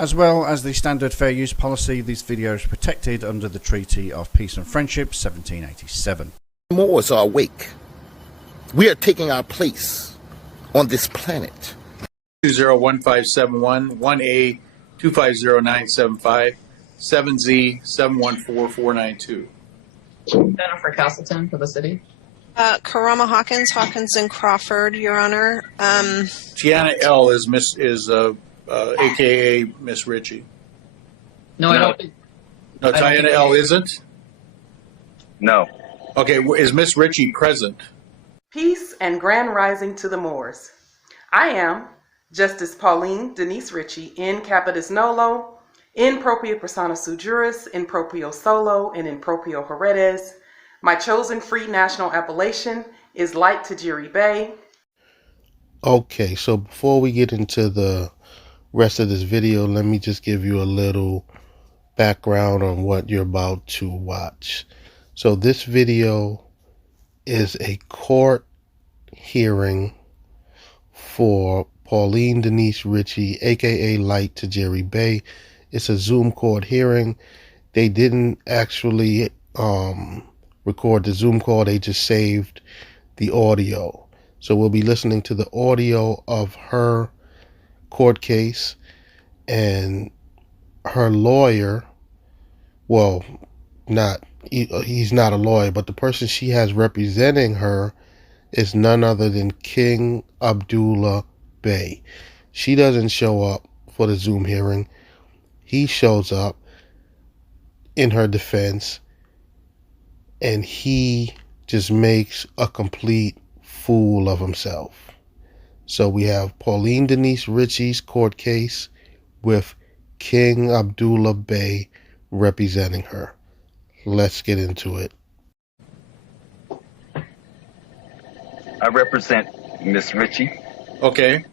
As well as the standard fair use policy, this video is protected under the Treaty of Peace and Friendship 1787. Moors are awake. We are taking our place on this planet. 201571, 1A 250-975, 7Z 714492. Jennifer Castleton for the city. Karama Hawkins and Crawford, Your Honor. Gianna L. is AKA Miss Ritchie. No, I don't think. No, Diana L. isn't? No. Okay, is Miss Ritchie present? Peace and grand rising to the Moors. I am Justice Pauline Denise Ritchie in capitis nolo, in propria persona sui juris, in proprio solo, and in proprio heredes. My chosen free national appellation is Light Tajiri Bey. Okay, so before we get into the rest of this video, let me just give you a little background on what you're about to watch. So this video is a court hearing for Pauline Denise Ritchie, aka Light Tajiri Bey. It's a Zoom court hearing. They didn't actually record the Zoom call, they just saved the audio. So we'll be listening to the audio of her court case, and her lawyer, well, he's not a lawyer, but the person she has representing her is none other than King Abdullah Bey. She doesn't show up for the Zoom hearing. He shows up in her defense, and he just makes a complete fool of himself. So we have Pauline Denise Ritchie's court case with King Abdullah Bey representing her. Let's get into it. I represent Miss Ritchie. Okay,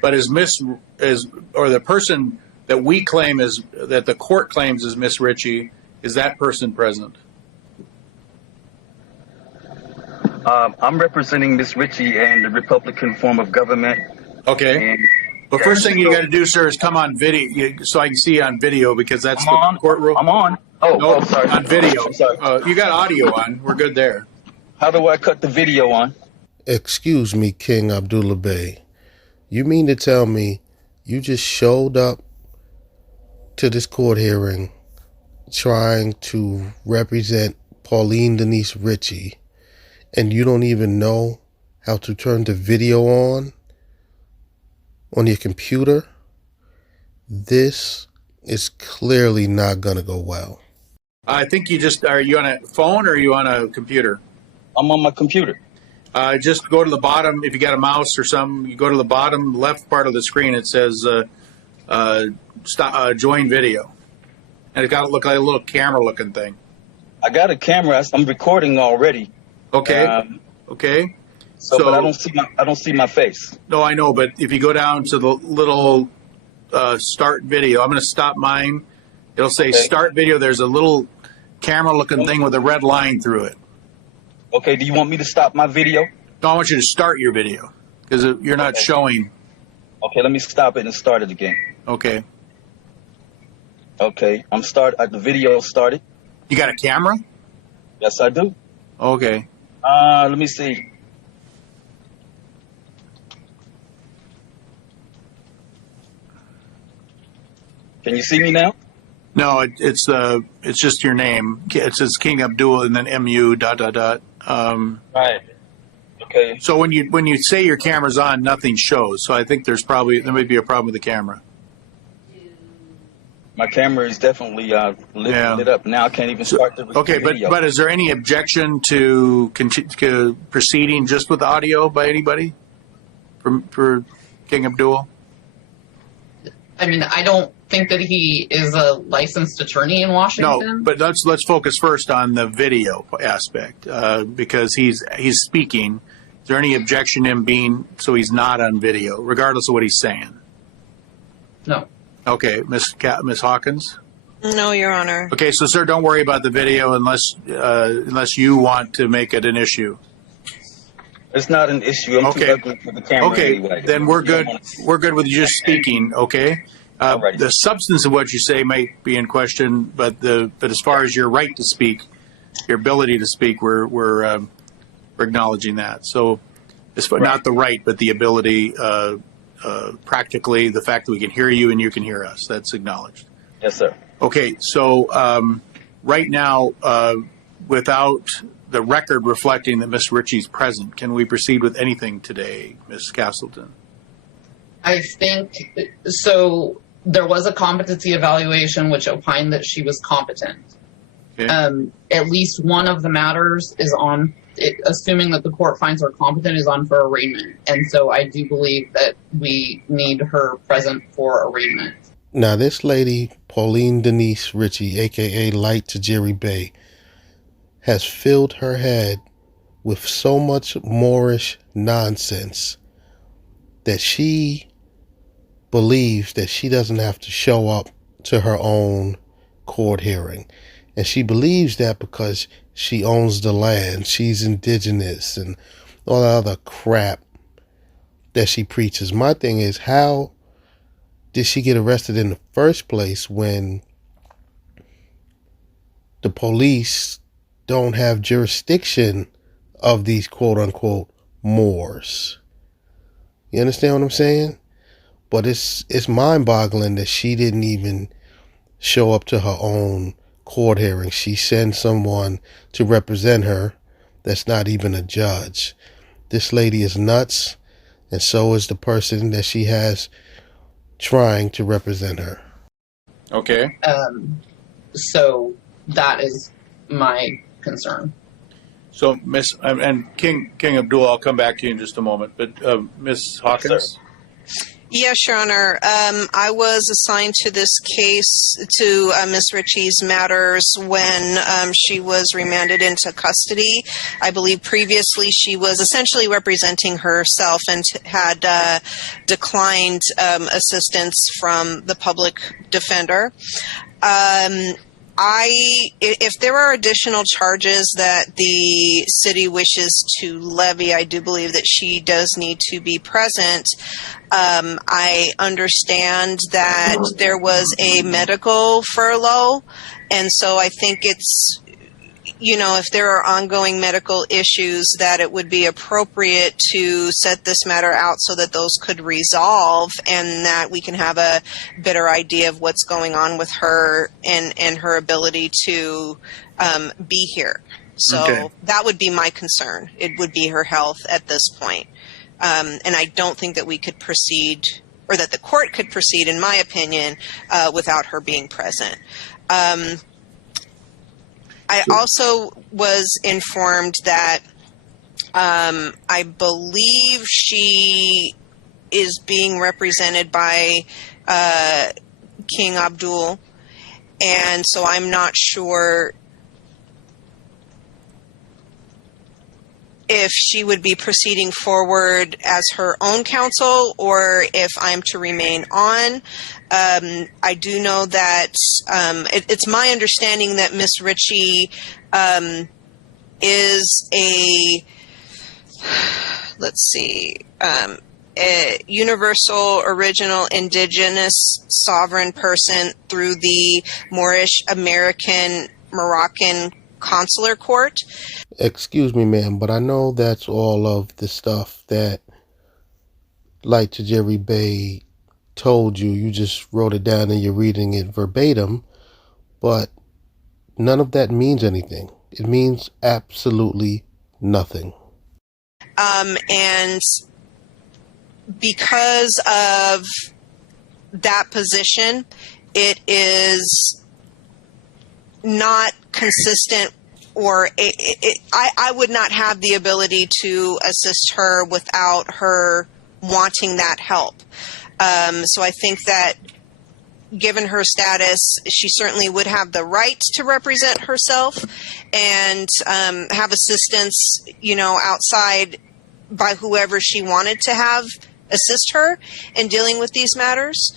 but the person that we claim is, that the court claims is Miss Ritchie, is that person present? I'm representing Miss Ritchie and the Republican form of government. Okay. But first thing you got to do, sir, is come on video, so I can see you on video, because that's the court rule. I'm on. Oh, sorry. On video. I'm sorry. You got audio on. We're good there. How do I cut the video on? Excuse me, King Abdullah Bey. You mean to tell me you just showed up to this court hearing trying to represent Pauline Denise Ritchie, and you don't even know how to turn the video on your computer? This is clearly not going to go well. I think are you on a phone or are you on a computer? I'm on my computer. Just go to the bottom. If you got a mouse or something, you go to the bottom left part of the screen. It says join video. And it's got to look like a little camera looking thing. I got a camera. I'm recording already. Okay. Okay. So but I don't see my face. No, I know, but if you go down to the little start video, I'm going to stop mine. It'll say start video. There's a little camera looking thing with a red line through it. Okay, do you want me to stop my video? No, I want you to start your video because you're not showing. Okay, let me stop it and start it again. Okay. Okay, the video started. You got a camera? Yes, I do. Okay. Let me see. Can you see me now? No, it's just your name. It says King Abdul and then MU ... Right. Okay. So when you say your camera's on, nothing shows. So I think there may be a problem with the camera. My camera is definitely lit up. Now I can't even start the video. But is there any objection to proceeding just with audio by anybody for King Abdul? I mean, I don't think that he is a licensed attorney in Washington. No, but let's focus first on the video aspect because he's speaking. Is there any objection to him being so he's not on video, regardless of what he's saying? No. Okay, Miss Hawkins? No, Your Honor. Okay, so sir, don't worry about the video unless you want to make it an issue. It's not an issue. I'm too ugly for the camera anyway. Then we're good. We're good with you just speaking. Okay. Alrighty. The substance of what you say might be in question, but as far as your right to speak, your ability to speak, we're acknowledging that. So, not the right, but the ability, practically, the fact that we can hear you and you can hear us, that's acknowledged. Yes, sir. Okay, so right now, without the record reflecting that Miss Ritchie's present, can we proceed with anything today, Miss Castleton? I think so. There was a competency evaluation which opined that she was competent. Okay. At least one of the matters is on, assuming that the court finds her competent, is on for arraignment. And so I do believe that we need her present for arraignment. Now, this lady, Pauline Denise Ritchie, a.k.a. Light Tajiri Bey, has filled her head with so much Moorish nonsense that she believes that she doesn't have to show up to her own court hearing. And she believes that because she owns the land, she's indigenous, and all that other crap that she preaches. My thing is, how did she get arrested in the first place when the police don't have jurisdiction of these quote-unquote Moors? You understand what I'm saying? But it's mind-boggling that she didn't even show up to her own court hearing. She sends someone to represent her that's not even a judge. This lady is nuts, and so is the person that she has trying to represent her. Okay. So that is my concern. So, Miss and King Abdul, I'll come back to you in just a moment. But Miss Hawkins. Yes, Your Honor. I was assigned to this case, to Ms. Ritchie's matters, when she was remanded into custody. I believe previously she was essentially representing herself and had declined assistance from the public defender. If there are additional charges that the city wishes to levy, I do believe that she does need to be present. I understand that there was a medical furlough, and so I think it's, if there are ongoing medical issues, that it would be appropriate to set this matter out so that those could resolve and that we can have a better idea of what's going on with her and her ability to be here. So That would be my concern. It would be her health at this point. And I don't think that we could proceed, or that the court could proceed, in my opinion, without her being present. I also was informed that I believe she is being represented by King Abdul, and so I'm not sure if she would be proceeding forward as her own counsel or if I'm to remain on. I do know that it's my understanding that Miss Ritchie is a universal, original, indigenous, sovereign person through the Moorish American Moroccan Consular Court. Excuse me, ma'am, but I know that's all of the stuff that Light Tajiri Bey told you. You just wrote it down and you're reading it verbatim, but none of that means anything. It means absolutely nothing. And because of that position, it is not consistent, or I would not have the ability to assist her without her wanting that help. So I think that given her status, she certainly would have the right to represent herself and have assistance, outside by whoever she wanted to have assist her in dealing with these matters.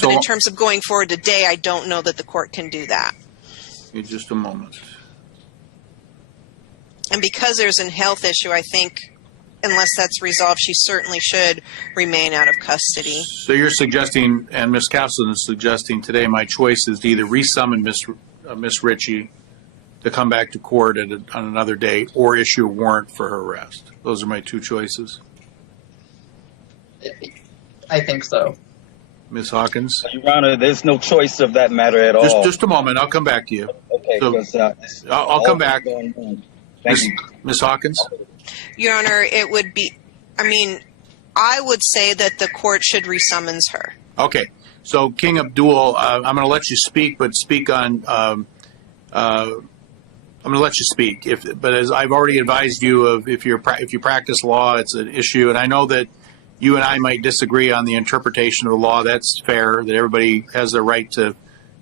But in terms of going forward today, I don't know that the court can do that. In just a moment. And because there's a health issue, I think unless that's resolved, she certainly should remain out of custody. So you're suggesting, and Ms. Kaplan is suggesting today, my choice is to either resummon Miss Ritchie to come back to court on another date, or issue a warrant for her arrest. Those are my two choices. I think so. Ms. Hawkins? Your Honor, there's no choice of that matter at all. Just a moment. I'll come back to you. Okay, So, I'll come back. Thank you. Ms. Hawkins? Your Honor, it would be, I would say that the court should resummons her. Okay. So, King Abdul, I'm going to let you speak, but speak on, I'm going to let you speak. But as I've already advised you of, if you practice law, it's an issue. And I know that you and I might disagree on the interpretation of the law. That's fair, that everybody has the right to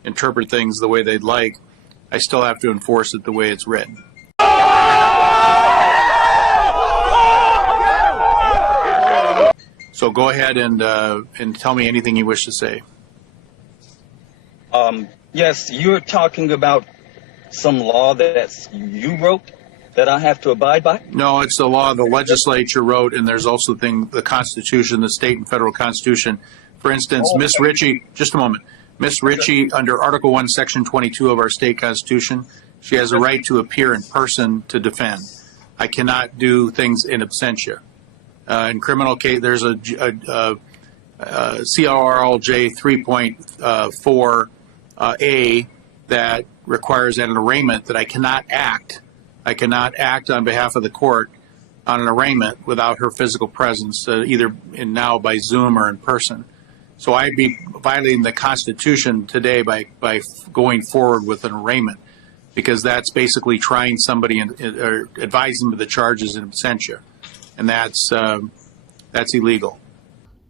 interpret things the way they'd like. I still have to enforce it the way it's written. So go ahead and tell me anything you wish to say. Yes, you're talking about some law that you wrote that I have to abide by? No, it's the law the legislature wrote, and there's also the Constitution, the state and federal Constitution. For instance, Miss Ritchie, just a moment. Miss Ritchie, under Article 1, Section 22 of our state Constitution, she has a right to appear in person to defend. I cannot do things in absentia. In criminal case, there's a CRLJ 3.4A that requires an arraignment that I cannot act. I cannot act on behalf of the court on an arraignment without her physical presence, either now by Zoom or in person. So I'd be violating the Constitution today by going forward with an arraignment, because that's basically trying somebody or advising them of the charges in absentia, and that's illegal.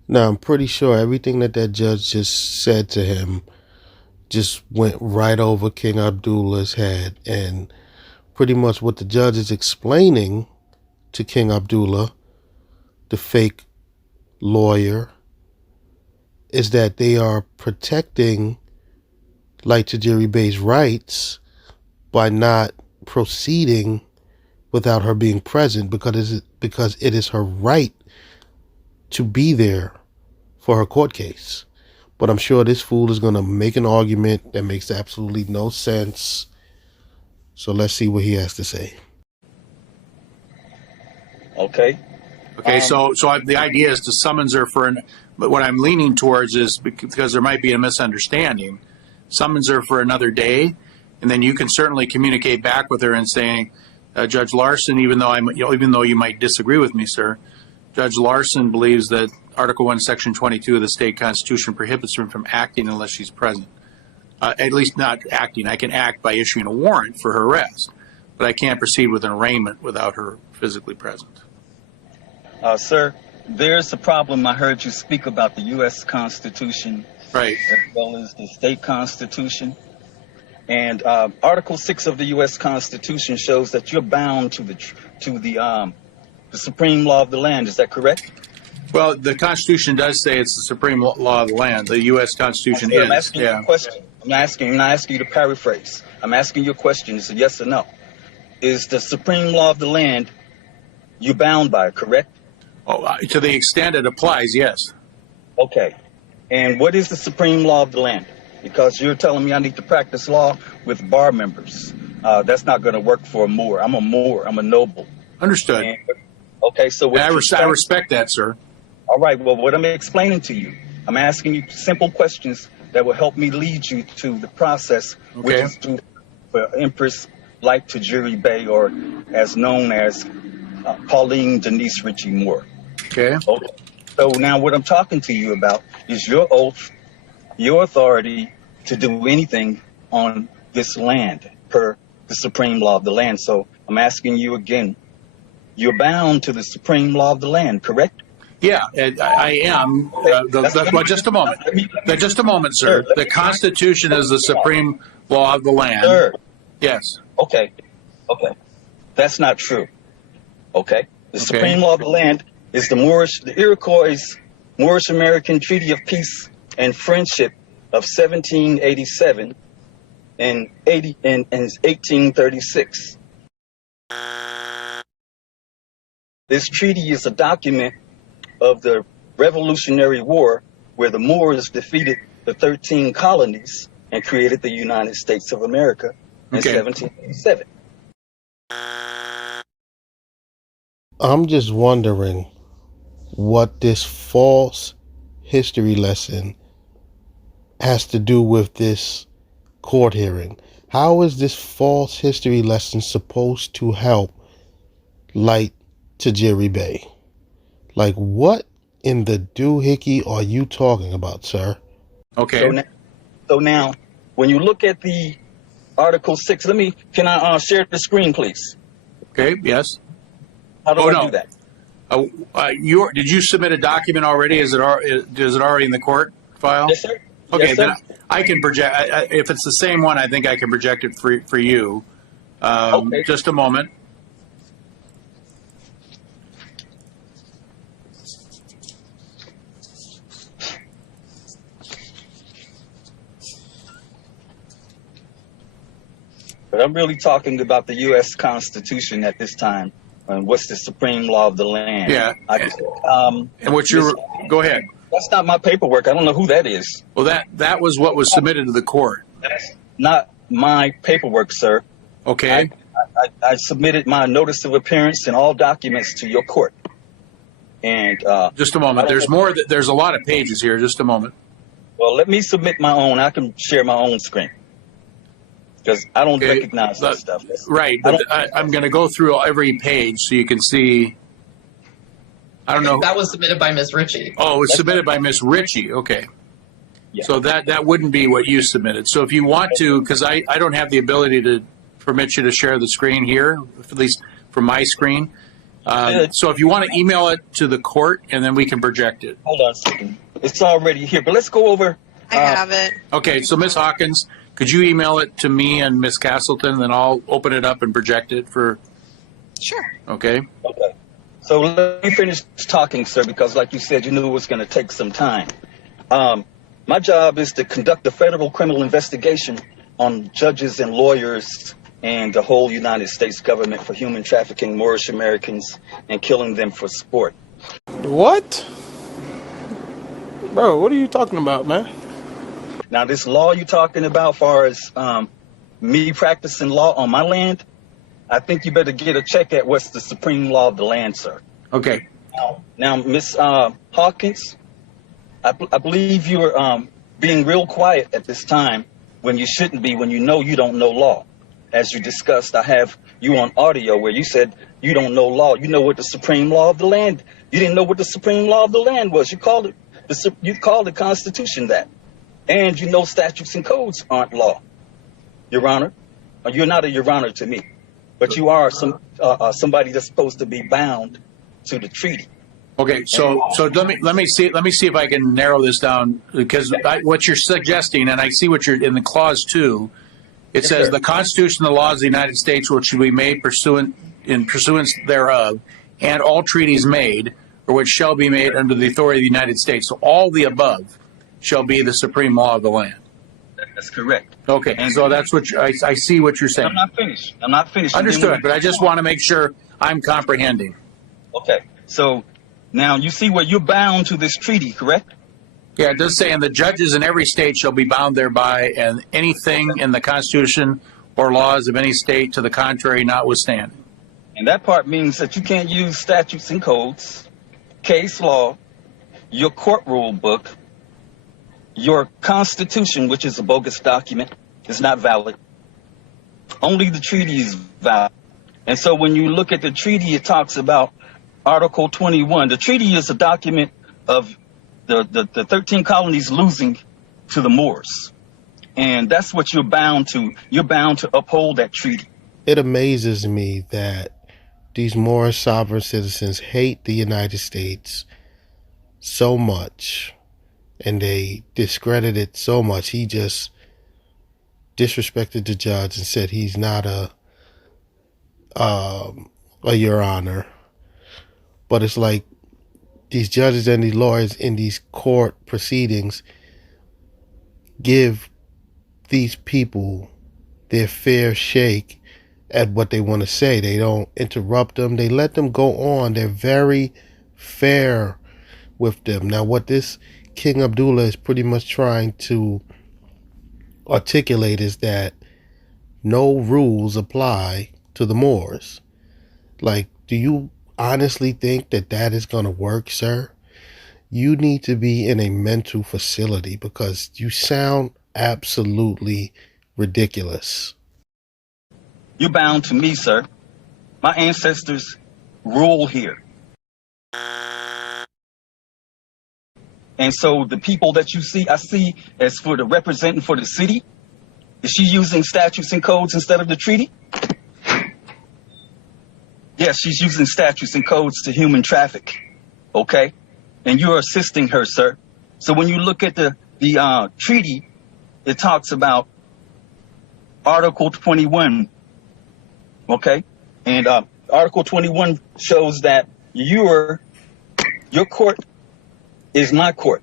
Now, I'm pretty sure everything that judge just said to him just went right over King Abdullah's head, and pretty much what the judge is explaining to King Abdullah, the fake lawyer, is that they are protecting Light Tajiri Bey's rights by not proceeding without her being present, because it is her right to be there for her court case. But I'm sure this fool is going to make an argument that makes absolutely no sense. So let's see what he has to say. Okay. Okay, so the idea is to summons her but what I'm leaning towards is, because there might be a misunderstanding, summons her for another day, and then you can certainly communicate back with her and saying, Judge Larson, even though you might disagree with me, sir, Judge Larson believes that Article 1, Section 22 of the state Constitution prohibits her from acting unless she's present. At least not acting. I can act by issuing a warrant for her arrest, but I can't proceed with an arraignment without her physically present. Sir, there's a problem. I heard you speak about the U.S. Constitution, right, as well as the state Constitution. And Article 6 of the U.S. Constitution shows that you're bound to the supreme law of the land. Is that correct? Well, the Constitution does say it's the supreme law of the land. The U.S. Constitution is. I'm asking you a question. I'm not asking you to paraphrase. I'm asking you a question. It's a yes or no. Is the supreme law of the land you're bound by, correct? Oh, to the extent it applies, yes. Okay. And what is the supreme law of the land? Because you're telling me I need to practice law with bar members. That's not going to work for a Moor. I'm a Moor. I'm a noble. Understood. Okay, so I respect that, sir. All right, well, what I'm explaining to you, I'm asking you simple questions that will help me lead you to the process, which is for Empress Light Tajiri Bey, or as known as Pauline Denise Ritchie Moore. Okay. So now what I'm talking to you about is your oath, your authority to do anything on this land per the supreme law of the land. So I'm asking you again, you're bound to the supreme law of the land, correct? Yeah, I am. Well, just a moment. Just a moment, sir. The Constitution is the supreme law of the land. Sir. Yes. Okay. That's not true. Okay. The supreme law of the land is the Iroquois Moorish American Treaty of Peace and Friendship of 1787 and 1836. This treaty is a document of the Revolutionary War where the Moors defeated the 13 colonies and created the United States of America in 1787. I'm just wondering what this false history lesson has to do with this court hearing. How is this false history lesson supposed to help Light Tajiri Bey? Like, what in the doohickey are you talking about, sir? Okay. So now, when you look at the Article 6, can I share the screen, please? Okay, yes. How do I do that? Did you submit a document already? Is it already in the court file? Yes, sir. Okay, yes, sir. then I can project. If it's the same one, I think I can project it for you. Okay. Just a moment. But I'm really talking about the U.S. Constitution at this time. And what's the supreme law of the land? Yeah. And what's your? Go ahead. That's not my paperwork. I don't know who that is. Well, that was what was submitted to the court. That's not my paperwork, sir. Okay. I submitted my notice of appearance and all documents to your court. And just a moment. There's more. There's a lot of pages here. Just a moment. Well, let me submit my own. I can share my own screen because I don't recognize that stuff. Right. But I'm going to go through every page so you can see. I don't know. That was submitted by Ms. Ritchie. Oh, it was submitted by Ms. Ritchie. Okay. Yeah. So that wouldn't be what you submitted. So if you want to, because I don't have the ability to permit you to share the screen here, at least from my screen. So if you want to email it to the court, and then we can project it. Hold on a second. It's already here, but let's go over. I have it. Okay, so Ms. Hawkins, could you email it to me and Ms. Castleton, then I'll open it up and project it for. Sure. Okay. Okay. So let me finish talking, sir, because like you said, you knew it was going to take some time. My job is to conduct a federal criminal investigation on judges and lawyers and the whole United States government for human trafficking Moorish Americans and killing them for sport. What? Bro, what are you talking about, man? Now, this law you're talking about, as far as me practicing law on my land, I think you better get a check at what's the supreme law of the land, sir. Okay. Now, Miss Hawkins, I believe you're being real quiet at this time when you shouldn't be, when you know you don't know law. As you discussed, I have you on audio where you said you don't know law. You know what the supreme law of the land. You didn't know what the supreme law of the land was. You called it the Constitution that. And you know statutes and codes aren't law, Your Honor. You're not a Your Honor to me, but you are somebody that's supposed to be bound to the treaty. Okay, so let me see if I can narrow this down, because what you're suggesting, and I see what you're in the clause 2. It says the Constitution and the laws of the United States, which should be made in pursuance thereof, and all treaties made, or which shall be made under the authority of the United States. So all the above shall be the supreme law of the land. That's correct. Okay, and so that's what I see what you're saying. I'm not finished. Understood, but I just want to make sure I'm comprehending. Okay, so now you see where you're bound to this treaty, correct? Yeah, it does say, and the judges in every state shall be bound thereby, and anything in the Constitution or laws of any state to the contrary notwithstanding. And that part means that you can't use statutes and codes, case law, your court rule book, your Constitution, which is a bogus document, is not valid. Only the treaty is valid. And so when you look at the treaty, it talks about Article 21. The treaty is a document of the 13 colonies losing to the Moors. And that's what you're bound to. You're bound to uphold that treaty. It amazes me that these Moorish sovereign citizens hate the United States so much, and they discredit it so much. He just disrespected the judge and said he's not a Your Honor. But it's like these judges and these lawyers in these court proceedings give these people their fair shake at what they want to say. They don't interrupt them. They let them go on. They're very fair with them. Now, what this King Abdullah is pretty much trying to articulate is that no rules apply to the Moors. Like, do you honestly think that that is going to work, sir? You need to be in a mental facility because you sound absolutely ridiculous. You're bound to me, sir. My ancestors rule here. And so the people that you see, I see as for the representing for the city. Is she using statutes and codes instead of the treaty? Yes, she's using statutes and codes to human traffic. Okay? And you're assisting her, sir. So when you look at the treaty, it talks about Article 21. Okay? And Article 21 shows that your court is my court.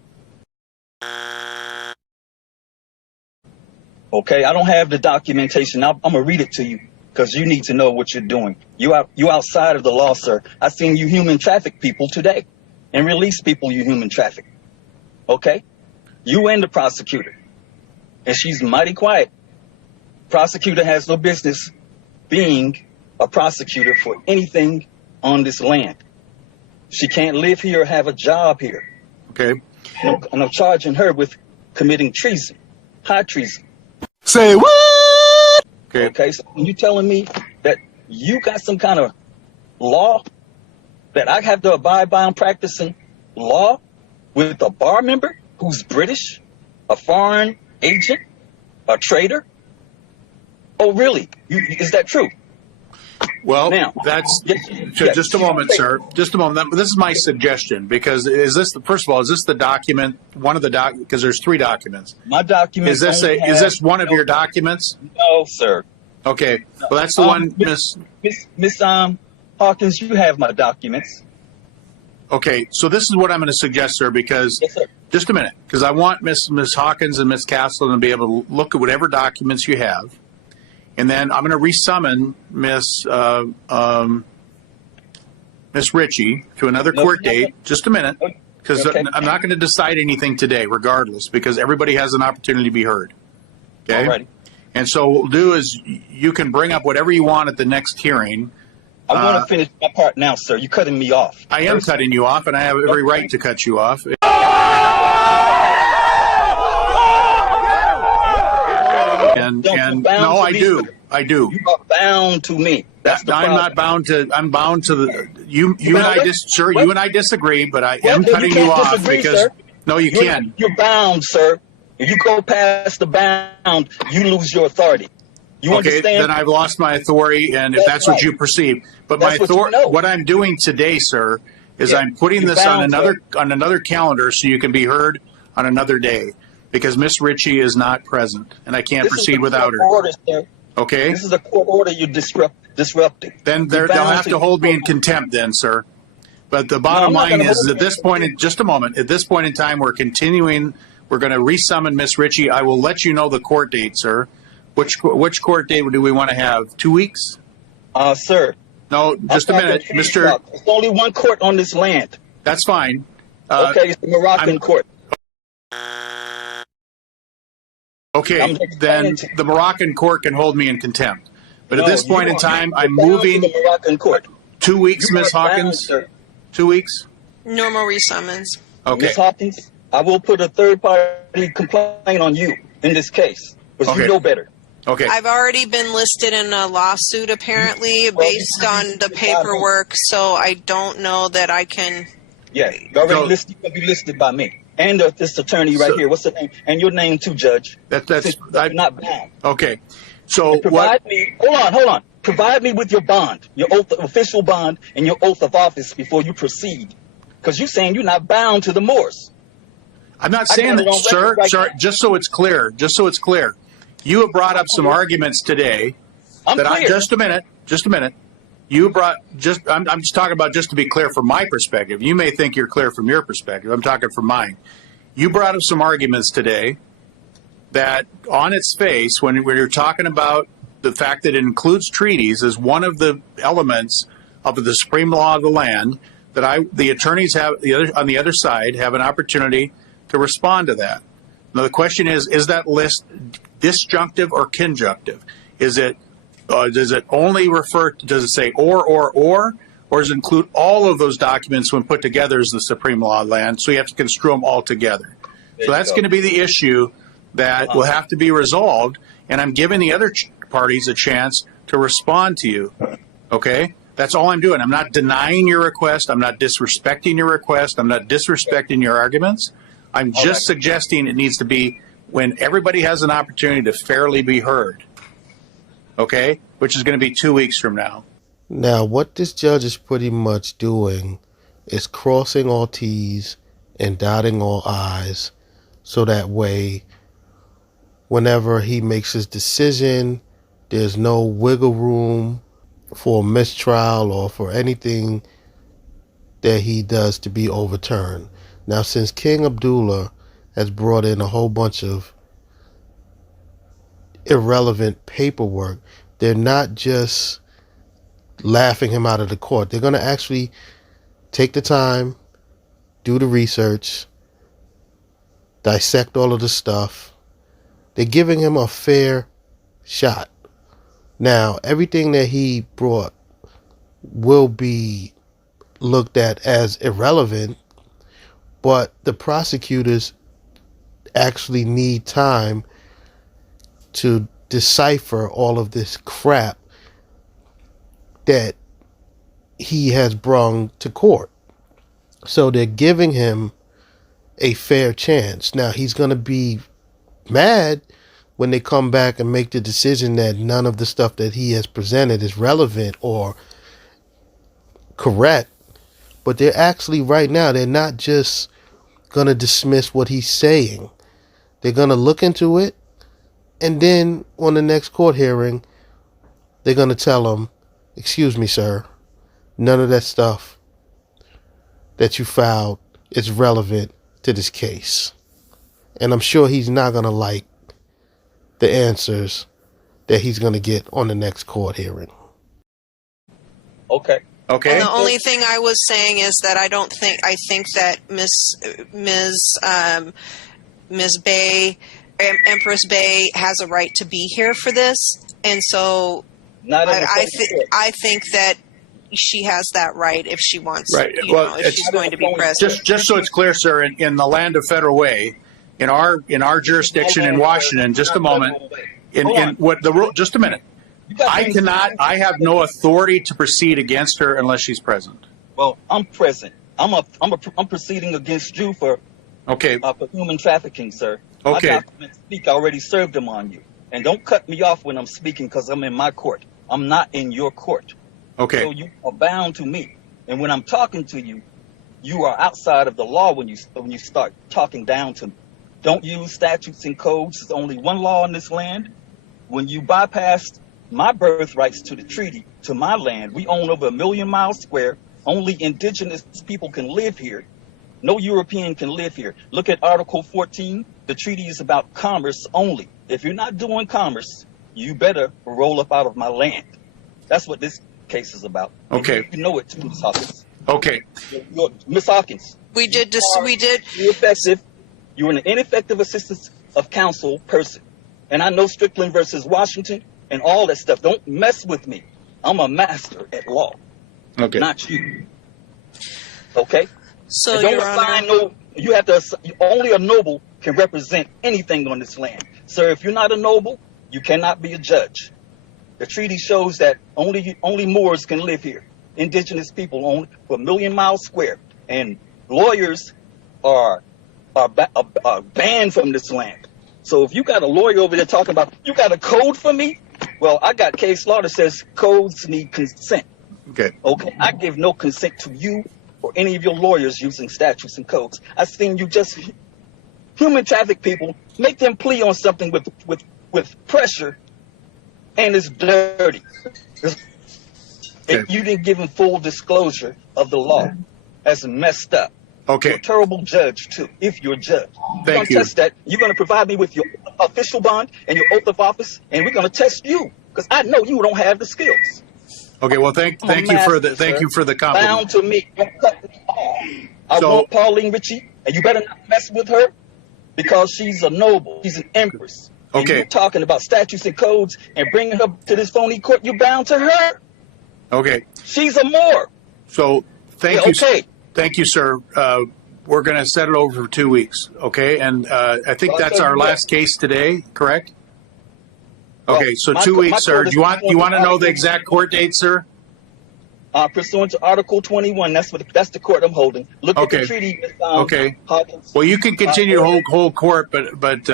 Okay? I don't have the documentation. I'm going to read it to you because you need to know what you're doing. You outside of the law, sir. I seen you human traffic people today and release people you human traffic. Okay? You and the prosecutor. And she's mighty quiet. Prosecutor has no business being a prosecutor for anything on this land. She can't live here or have a job here. Okay. And I'm charging her with committing treason, high treason. Say what? Okay. Okay, so you telling me that you got some kind of law that I have to abide by and practicing law with a bar member who's British, a foreign agent, a traitor? Oh, really? Is that true? Well, Now, that's yes, just a moment, sir. Just a moment. This is my suggestion because first of all, is this the document? One of the because there's 3 documents. My document is this one of your documents? No, sir. Okay. Well, that's the one, Miss Hawkins. You have my documents. Okay. So this is what I'm going to suggest, sir. Because yes, sir. Just a minute, because I want Miss Hawkins and Miss Castle to be able to look at whatever documents you have. And then I'm going to resummon Miss Ritchie to another court date. Just a minute, because I'm not going to decide anything today, regardless, because everybody has an opportunity to be heard. Okay. Alrighty. And so what we'll do is you can bring up whatever you want at the next hearing. I want to finish my part now, sir. You're cutting me off. I am cutting you off, and I have every right to cut you off. And no, I do. I do. You are bound to me. That's the problem. I'm not bound to. I'm bound to the. You and I sir. You and I disagree, but I am cutting you off because sir. No, you can't. You're bound, sir. If you go past the bound, you lose your authority. You understand? Then I've lost my authority, and if that's what you perceive. But my authority, what I'm doing today, sir, is I'm putting this on another calendar so you can be heard on another day. Because Miss Ritchie is not present, and I can't proceed without her. Order, sir. Okay? This is a court order you're disrupting. Then they'll have to hold me in contempt then, sir. But the bottom line is, at this point, just a moment, at this point in time, we're continuing. We're going to resummon Miss Ritchie. I will let you know the court date, sir. Which court date do we want to have? 2 weeks? Sir. No, just a minute, Mr. There's only one court on this land. That's fine. Okay, it's the Moroccan court. Okay, then the Moroccan court can hold me in contempt. But at this point in time, I'm moving. The Moroccan court. 2 weeks, Miss Hawkins? 2 weeks? Normal resummons. Okay. Miss Hawkins, I will put a third-party complaint on you in this case, because you know better. Okay. I've already been listed in a lawsuit, apparently, based on the paperwork, so I don't know that I can... Yeah, you're already listed. You'll be listed by me. And this attorney right here. What's the name? And your name too, Judge. I'm not bound. Okay. So provide me. Hold on. Provide me with your bond, your oath, official bond, and your oath of office before you proceed, because you're saying you're not bound to the Moors. I'm not saying that, sir. Sir, just so it's clear. You have brought up some arguments today. Just a minute. You brought I'm just talking about just to be clear from my perspective. You may think you're clear from your perspective. I'm talking from mine. You brought up some arguments today that on its face, when you're talking about the fact that it includes treaties is one of the elements of the supreme law of the land that the attorneys on the other side have an opportunity to respond to that. Now the question is that list disjunctive or conjunctive? Is it does it only refer? Does it say or does it include all of those documents when put together as the supreme law of the land? So you have to construe them all together. So that's going to be the issue that will have to be resolved, and I'm giving the other parties a chance to respond to you. Okay? That's all I'm doing. I'm not denying your request. I'm not disrespecting your request. I'm not disrespecting your arguments. I'm just suggesting it needs to be when everybody has an opportunity to fairly be heard. Okay? Which is going to be 2 weeks from now. Now, what this judge is pretty much doing is crossing all T's and dotting all I's, so that way, whenever he makes his decision, there's no wiggle room for mistrial or for anything that he does to be overturned. Now, since King Abdullah has brought in a whole bunch of irrelevant paperwork, they're not just laughing him out of the court. They're going to actually take the time, do the research, dissect all of the stuff. They're giving him a fair shot. Now, everything that he brought will be looked at as irrelevant, but the prosecutors actually need time to decipher all of this crap that he has brung to court. So they're giving him a fair chance. Now, he's going to be mad when they come back and make the decision that none of the stuff that he has presented is relevant or correct. But they're actually, right now, they're not just going to dismiss what he's saying. They're going to look into it, and then on the next court hearing, they're going to tell him, excuse me, sir, none of that stuff that you filed is relevant to this case. And I'm sure he's not going to like the answers that he's going to get on the next court hearing. Okay. Okay. And the only thing I was saying is that I think that Ms. Bey, Empress Bey, has a right to be here for this, and so I think that she has that right if she wants. Right. If she's going to be present. Just so it's clear, sir, in the land of Federal Way, in our jurisdiction in Washington, just a moment. In what the rule? Just a minute. I have no authority to proceed against her unless she's present. Well, I'm present. I'm proceeding against you for human trafficking, sir. Okay. My documents speak. I already served them on you. And don't cut me off when I'm speaking because I'm in my court. I'm not in your court. Okay. So you are bound to me. And when I'm talking to you, you are outside of the law when you start talking down to me. Don't use statutes and codes. There's only one law in this land. When you bypassed my birthrights to the treaty, to my land, we own over 1 million miles square. Only indigenous people can live here. No European can live here. Look at Article 14. The treaty is about commerce only. If you're not doing commerce, you better roll up out of my land. That's what this case is about. Okay. You know it too, Ms. Hawkins. Okay. Ms. Hawkins. We did. Ineffective. You're an ineffective assistance of counsel person. And I know Strickland versus Washington and all that stuff. Don't mess with me. I'm a master at law. Okay. Not you. Okay? So and don't assign you have to, only a noble can represent anything on this land. Sir, if you're not a noble, you cannot be a judge. The treaty shows that only Moors can live here. Indigenous people own for 1 million miles square. And lawyers are banned from this land. So if you got a lawyer over there talking about, you got a code for me? Well, I got case law that says codes need consent. Okay. Okay. I give no consent to you or any of your lawyers using statutes and codes. I seen you just human traffic people, make them plea on something with pressure, and it's dirty. If you didn't give them full disclosure of the law, that's messed up. Okay. You're a terrible judge, too, if you're a judge. Thank We're going to test that. You're going to provide me with your official bond and your oath of office, and we're going to test you. because I know you don't have the skills. Okay, well, thank you for the compliment. Bound to me. Don't cut me off. I want Pauline Ritchie, and you better not mess with her because she's a noble. She's an empress. And Okay. you're talking about statutes and codes and bringing her to this phony court. You're bound to her. Okay. She's a Moor. So thank Yeah, you. okay. Thank you, sir. We're going to set it over for 2 weeks. Okay. And I think Well, that's I'll tell our you last case today, correct? Okay. Well, So my 2 co- weeks, my sir. court Do you want to know the is- exact court date, sir? Pursuant to Article 21, that's the court I'm holding. Look at Okay. the treaty. Okay. Hawkins. Well, you can continue to hold court, but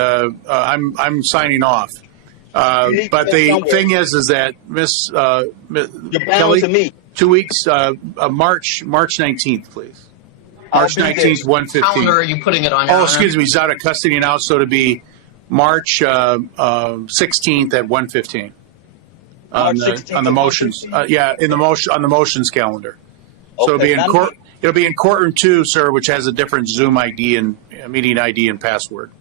I'm signing off. need But to the go somewhere. thing is that Miss You're bound Kelly, to me. 2 weeks, March 19th, please. I'll March be there. 19th, 1:15. Calendar are you putting it on? Your Oh, Honor? excuse me. He's out of custody now, so to be March 16th at 1:15 on March 16th the at motions. 1:15. Yeah, in the motion on the motions calendar. So it'll be in now court. It'll be in courtroom 2, sir, which has a different Zoom ID and meeting ID and password.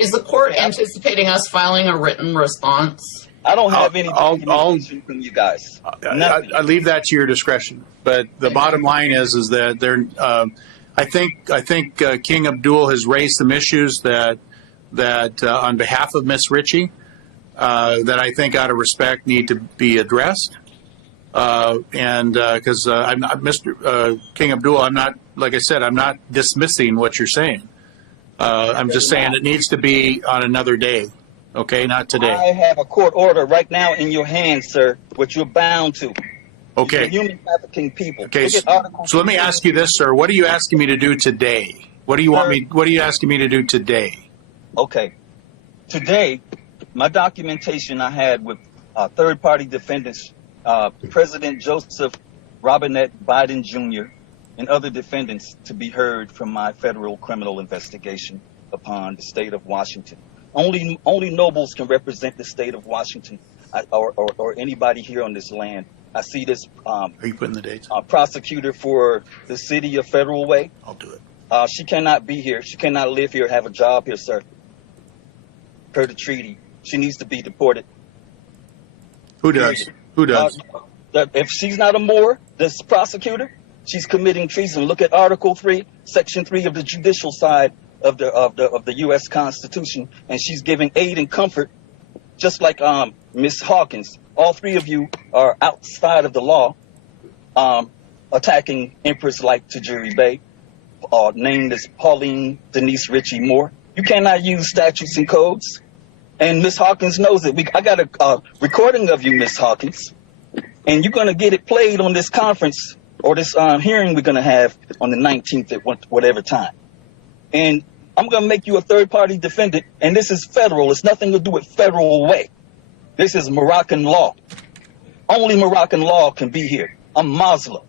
Is the court anticipating us filing a written response? I don't have any I'll- documentation from you guys. Nothing. I leave that to your discretion. But the bottom line is that they're. I think King Abdul has raised some issues that on behalf of Miss Ritchie that I think out of respect need to be addressed. And because I'm not Mr. King Abdul, I'm not, like I said, I'm not dismissing what you're saying. I'm just saying it needs to be on another day. Okay, not today. I have a court order right now in your hands, sir, which you're bound to. Okay. You're human trafficking people. Okay, Look at Article so let me ask you this, sir. What are you asking me to do today? What do you want me? What are you asking me to do today? Okay. Today, my documentation I had with third-party defendants, President Joseph Robinette Biden Jr. and other defendants to be heard from my federal criminal investigation upon the state of Washington. Only nobles can represent the state of Washington or anybody here on this land. I see this Are you putting the dates? prosecutor for the city of Federal Way. I'll do it. She cannot be here. She cannot live here, have a job here, sir. Per the treaty, she needs to be deported. Who does? Who does? If she's not a Moor, this prosecutor, she's committing treason. Look at Article 3, Section 3 of the judicial side of the U.S. Constitution, and she's giving aid and comfort, just like Miss Hawkins. All three of you are outside of the law, attacking Empress Light Tajiri Bey, named as Pauline Denise Ritchie Moore. You cannot use statutes and codes, and Miss Hawkins knows it. I got a recording of you, Miss Hawkins, and you're going to get it played on this conference or this hearing we're going to have on the 19th at whatever time. And I'm going to make you a third-party defendant, and this is federal. It's nothing to do with Federal Way. This is Moroccan law. Only Moroccan law can be here. I'm Muslim.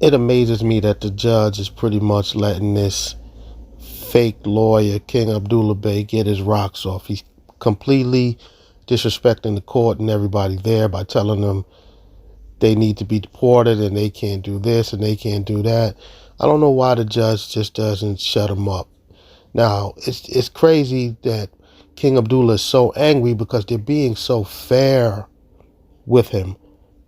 It amazes me that the judge is pretty much letting this fake lawyer, King Abdullah Bey, get his rocks off. He's completely disrespecting the court and everybody there by telling them they need to be deported and they can't do this and they can't do that. I don't know why the judge just doesn't shut him up. Now, it's crazy that King Abdullah is so angry because they're being so fair with him.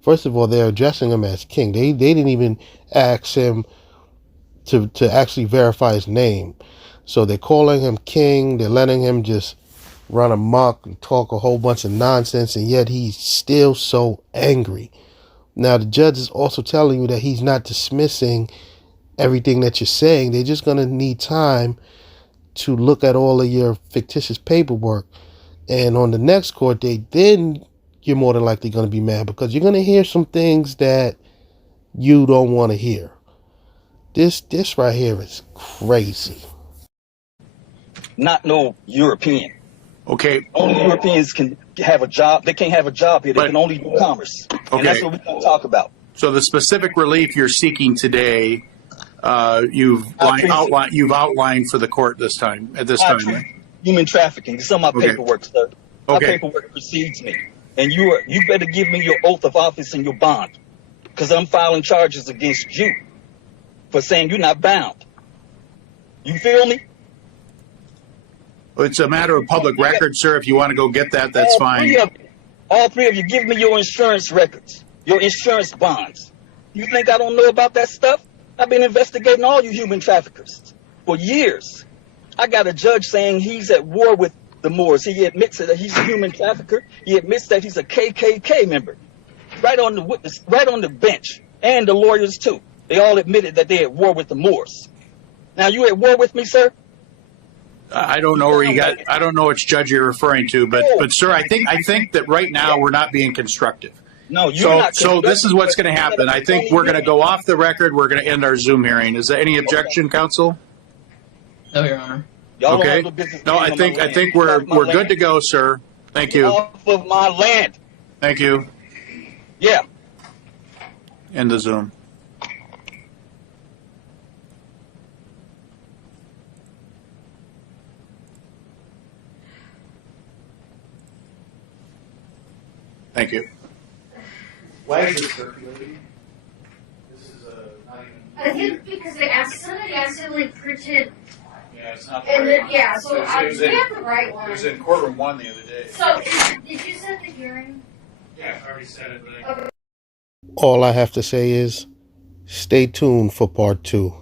First of all, they're addressing him as king. They didn't even ask him to actually verify his name. So they're calling him king. They're letting him just run amok and talk a whole bunch of nonsense, and yet he's still so angry. Now, the judge is also telling you that he's not dismissing everything that you're saying. They're just going to need time to look at all of your fictitious paperwork. And on the next court date, then you're more than likely going to be mad because you're going to hear some things that you don't want to hear. This right here is crazy. Not no European. Okay. Only Europeans can have a job. They can't have a job here. They can only do commerce. Okay. And that's what we're going to talk about. So the specific relief you're seeking today, you've outlined for the court this time. At this time, right? Human trafficking. It's on my paperwork, sir. My paperwork precedes me. And you better give me your oath of office and your bond, because I'm filing charges against you for saying you're not bound. You feel me? It's a matter of public record, sir. If you want to go get that, that's fine. All three of you, give me your insurance records, your insurance bonds. You think I don't know about that stuff? I've been investigating all you human traffickers for years. I got a judge saying he's at war with the Moors. He admits that he's a human trafficker. He admits that he's a KKK member. Right on the witness, right on the bench, and the lawyers too. They all admitted that they're at war with the Moors. Now, you at war with me, sir? I don't know where you got. I don't know which judge you're referring to, but sir, I think that right now we're not being constructive. No, you're not. So this is what's going to happen. I think we're going to go off the record. We're going to end our Zoom hearing. Is there any objection, counsel? No, Your Honor. Okay. No, I think we're good to go, sir. Thank you. Off of my land. Thank you. Yeah. End the Zoom. Thank you. Why is this circulating? This is not even. I think because somebody accidentally printed. Yeah, it's not. And then, yeah, so we have the right one. It was in courtroom 1 the other day. So did you set the hearing? Yeah, I already said it, but Okay. All I have to say is stay tuned for part 2.